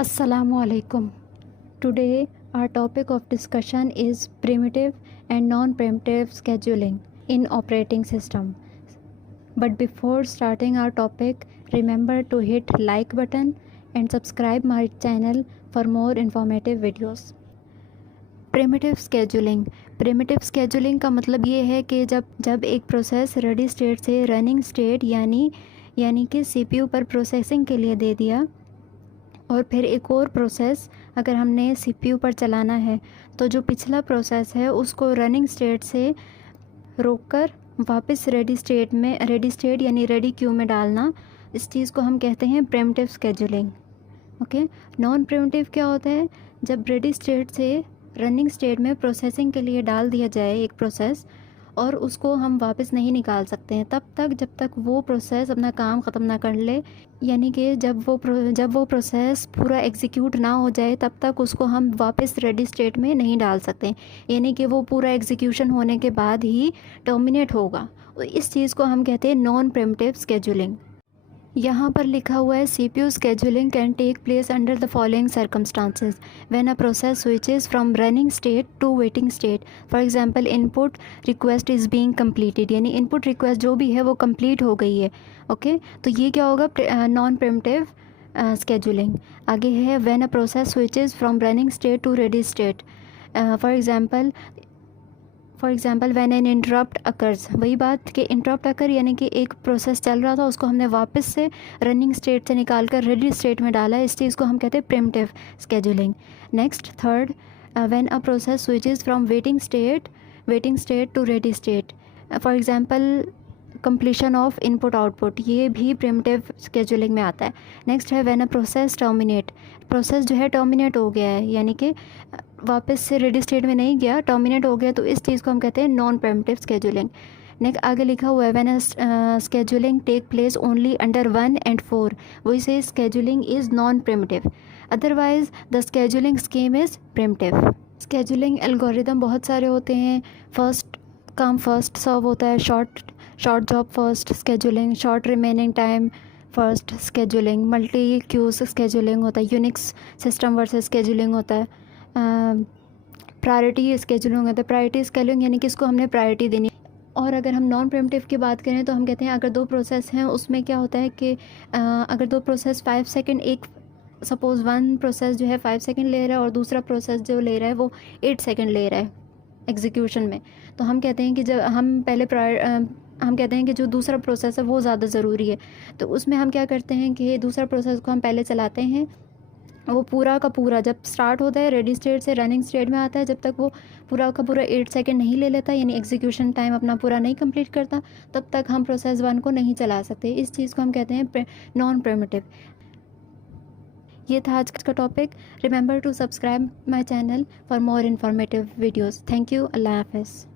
Assalamualaikum. Today our topic of discussion is primitive and non-primitive scheduling in operating system. But before starting our topic, remember to hit like button and subscribe my channel for more informative videos. Primitive scheduling का मतलब ये है कि जब एक process ready state से running state यानी कि सीपीयू पर प्रोसेसिंग के लिए दे दिया और फिर एक और प्रोसेस अगर हमने सीपीयू पर चलाना है तो जो पिछला प्रोसेस है उसको रनिंग स्टेट से रोककर वापस रेडी स्टेट यानी रेडी क्यू में डालना, इस चीज़ को हम कहते हैं preemptive scheduling. Okay. Non primitive क्या होता है? जब रेडी स्टेट से रनिंग स्टेट में प्रोसेसिंग के लिए डाल दिया जाए एक प्रोसेस और उसको हम वापस नहीं निकाल सकते हैं तब तक जब तक वो प्रोसेस अपना काम ख़त्म ना कर ले, यानी कि जब वो प्रोसेस पूरा एग्जीक्यूट ना हो जाए तब तक उसको हम वापस रेडी स्टेट में नहीं डाल सकते, यानी कि वो पूरा एग्जीक्यूशन होने के बाद ही टर्मिनेट होगा. इस चीज़ को हम कहते हैं नॉन प्रिमिटिव स्केजुलिंग. यहाँ पर लिखा हुआ है CPU scheduling can take place under the following circumstances when a process switches from running state to waiting state. For example, input request is being completed, यानी input request जो भी है वो complete हो गई है. ओके. तो ये क्या होगा? Non primitive scheduling. आगे है when a process switches from running state to ready state. For example when an interrupt occurs, वही बात कि इंटरप्ट अकर यानी कि एक प्रोसेस चल रहा था उसको हमने वापस से रनिंग स्टेट से निकाल कर रेडी स्टेट में डाला, इस चीज़ को हम कहते हैं preemptive scheduling. Next third, when a process switches from waiting state to ready state. For example completion of input output, ये भी प्रिमिटिव स्केजुलिंग में आता है. नेक्स्ट है व्हेन अ प्रोसेस प्रोसेस जो है टर्मिनेट हो गया है, यानी कि वापस से रेडी स्टेट में नहीं गया, टर्मिनेट हो गया, तो इस चीज़ को हम कहते हैं नॉन प्रिमिटिव स्केजुलिंग. नेक्स्ट आगे लिखा हुआ है when scheduling take place only under 1 and 4, वही से scheduling is non preemptive. Otherwise the scheduling scheme is preemptive. Scheduling algorithm बहुत सारे होते हैं. फर्स्ट कम फर्स्ट सर्व होता है, short job first scheduling, short remaining time first scheduling, multi queues scheduling होता है, यूनिक्स सिस्टम वर्सेस स्केजुलिंग होता है, प्रायोरिटी स्केजुलिंग होता है. प्रायोरिटी स्केजुलिंग यानी कि इसको हमने प्रायोरिटी देनी. और अगर हम नॉन प्रिमिटिव की बात करें तो हम कहते हैं अगर दो प्रोसेस हैं उसमें क्या होता है कि अगर दो प्रोसेस 5 सेकेंड, एक सपोज़ वन प्रोसेस जो है 5 सेकेंड ले रहा है और दूसरा प्रोसेस जो ले रहा है वो 8 सेकेंड ले रहा है एग्जीक्यूशन में, तो हम कहते हैं कि जब हम कहते हैं कि जो दूसरा प्रोसेस है वो ज़्यादा ज़रूरी है. तो उसमें हम क्या करते हैं कि दूसरा प्रोसेस को हम पहले चलाते हैं, वो पूरा का पूरा जब स्टार्ट होता है रेडी स्टेट से रनिंग स्टेट में आता है, जब तक वो पूरा का पूरा 8 सेकेंड नहीं ले लेता, यानी एग्जीक्यूशन टाइम अपना पूरा नहीं कंप्लीट करता, तब तक हम प्रोसेस 1 को नहीं चला सकते. इस चीज़ को हम कहते हैं नॉन प्रिमिटिव. ये था आज का topic. Remember to subscribe my channel for more informative videos. Thank you. अल्लाह हाफ़िज़.